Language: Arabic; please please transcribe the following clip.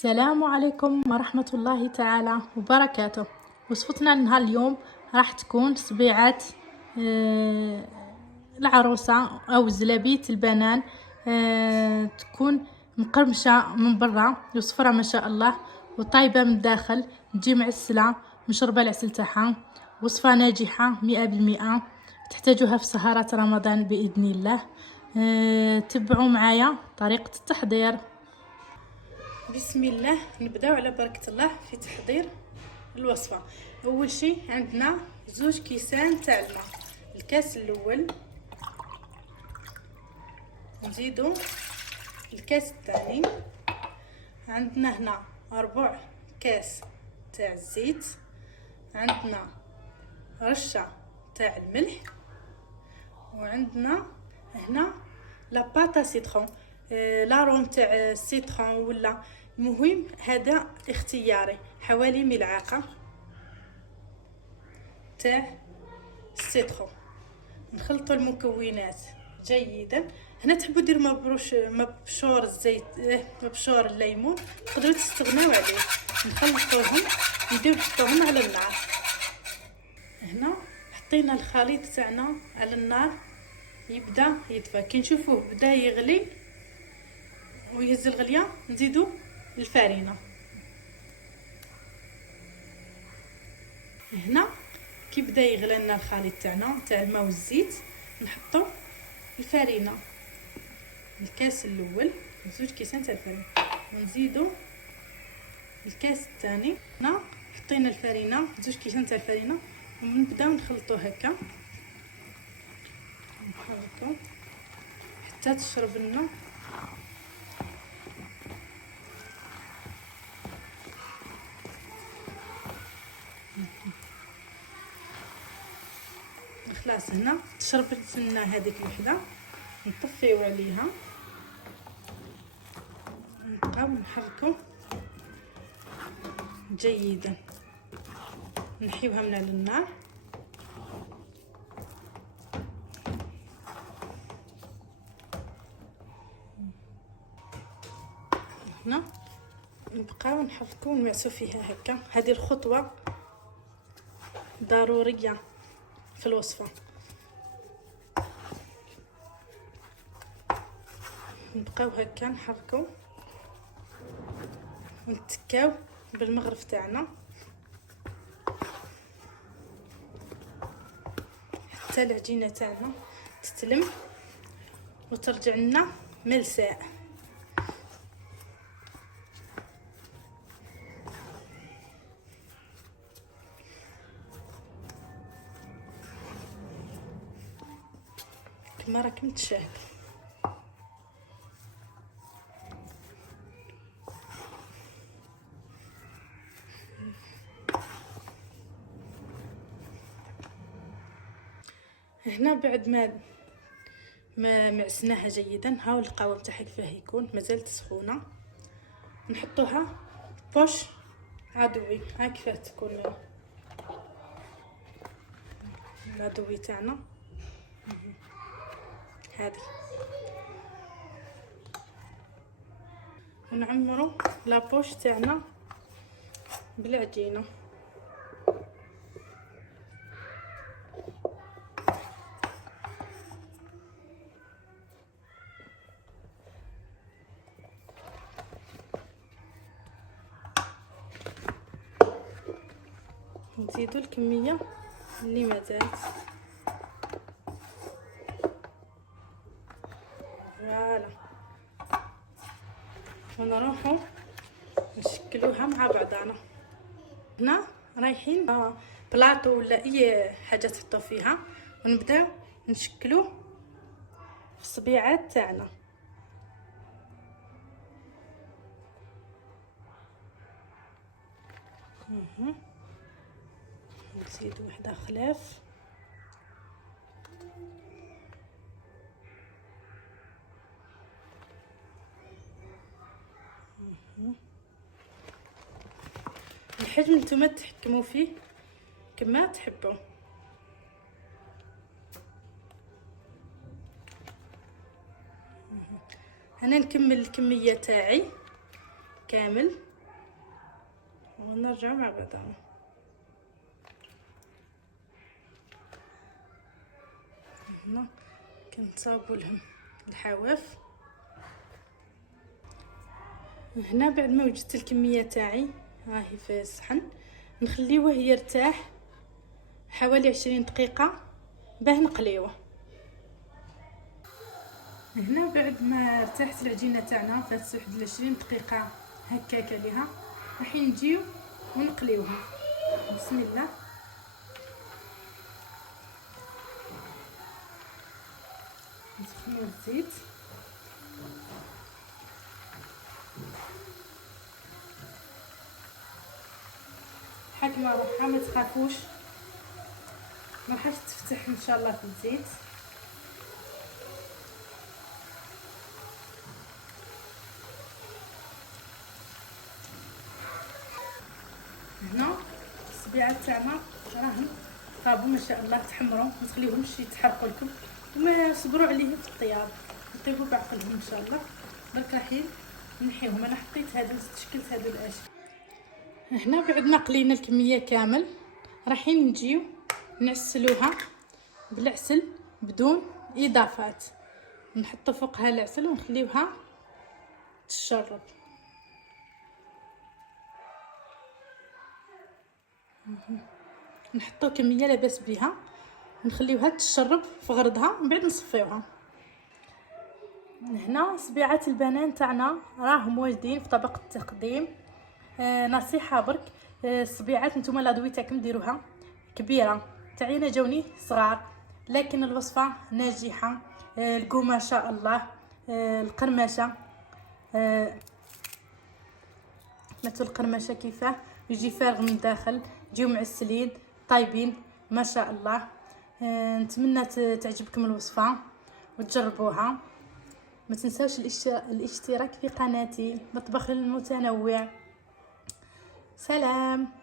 السلام عليكم ورحمة الله تعالى وبركاته. وصفتنا لنهار اليوم راح تكون صبيعات العروسة أو زلابية البنان، تكون مقرمشة من برا وصفرة ما شاء الله وطايبة من الداخل، تجي معسلة مشربة العسل تاعها. وصفة ناجحة 100%، تحتاجوها في سهرات رمضان بإذن الله. تبعوا معايا طريقة التحضير. بسم الله، نبداو على بركة الله في تحضير الوصفة. اول شيء عندنا 2 كيسان تاع الماء. الكاس الاول نزيدو الكاس الثاني. عندنا هنا 4 كاس تاع الزيت. عندنا رشة تاع الملح، وعندنا هنا لاباطا سيترون، لاروم تاع السيترون ولا المهم هذا اختياري، حوالي ملعقه تاع السيترون. نخلطوا المكونات جيدا. هنا تحبوا ديروا مبشور الزيت، مبشور الليمون، تقدروا تستغناو عليه. نخلطوهم نحطوهم على النار. هنا حطينا الخليط تاعنا على النار يبدا يدفى. كي نشوفوه بدا يغلي ويهز الغليه نزيدو الفرينه. هنا كي بدا يغلى لنا الخليط تاعنا تاع الماء والزيت نحطو الفرينه. الكاس الاول 2 كيسان تاع الفرينه، ونزيدو الكاس الثاني. هنا حطينا الفرينه 2 كيسان تاع الفرينه، ونبداو نخلطو هكا، نخلطو حتى تشرب لنا خلاص. هنا تشربت لنا هذيك الوحده، نطفيو عليها، نبقاو نحركو جيدا، نحيوها من على النار. هنا نبقاو نحركو ونمعسو فيها هكا. هذه الخطوه ضروريه في الوصفه. نبقاو هكا نحركو ونتكاو بالمغرف تاعنا حتى العجينه تاعنا تتلم وترجع لنا ملساء. كما راكم تشاهدوا. هنا بعد ما معسناها جيدا، هاو القوام تاعها كيفاه يكون، مازالت سخونه. نحطوها بوش عدوي. ها كيفاه تكون العدوي تاعنا هذه. ونعمرو لابوش تاعنا بالعجينه. نزيدو الكميه اللي مازالت. فوالا، ونروحو نشكلوها مع بعضنا. هنا رايحين بلاطو ولا اي حاجه تحطو فيها، ونبداو نشكلوه في الصبيعات تاعنا. نزيدو وحده خلاف. الحجم نتوما تحكموا فيه كما تحبوا. انا نكمل الكميه تاعي كامل ونرجع مع بعضنا. هنا كنصاوبوا لهم الحواف. هنا بعد ما وجدت الكميه تاعي راهي في الصحن، نخليوه يرتاح حوالي 20 دقيقه باه نقليوه. هنا بعد ما ارتاحت العجينه تاعنا فاتت واحد 20 دقيقه هكاك عليها، راح نجيو ونقليوها. بسم الله. نسخنوا الزيت. حكمه روحها ما تخافوش، ما راحش تفتح ان شاء الله في الزيت. هنا الصبيعات تاعنا راهم طابوا ما شاء الله، تحمروا، ما تخليوهمش يتحرقوا لكم، وما صبروا عليهم في الطياب، يطيبوا بعقلهم ان شاء الله. درك رايحين نحيهم. انا حطيت هذا شكلت هذا الاشكال. هنا بعد ما قلينا الكميه كامل رايحين نجيو نعسلوها بالعسل بدون اضافات. نحط فوقها العسل ونخليوها تشرب. نحطو كميه لاباس بها ونخليوها تشرب في غرضها، من بعد نصفيوها. هنا صبيعات البنان تاعنا راهم واجدين في طبق التقديم. نصيحه برك، الصبيعات نتوما الادويه تاعكم ديروها كبيره، تاعينا جاوني صغار، لكن الوصفه ناجحه. القومه ما شاء الله، القرمشه، مثل القرمشه كيفاه يجي فارغ من الداخل، يجيو معسلين طايبين ما شاء الله. نتمنى تعجبكم الوصفه وتجربوها. ما تنساوش الاشتراك في قناتي مطبخ المتنوع. سلام.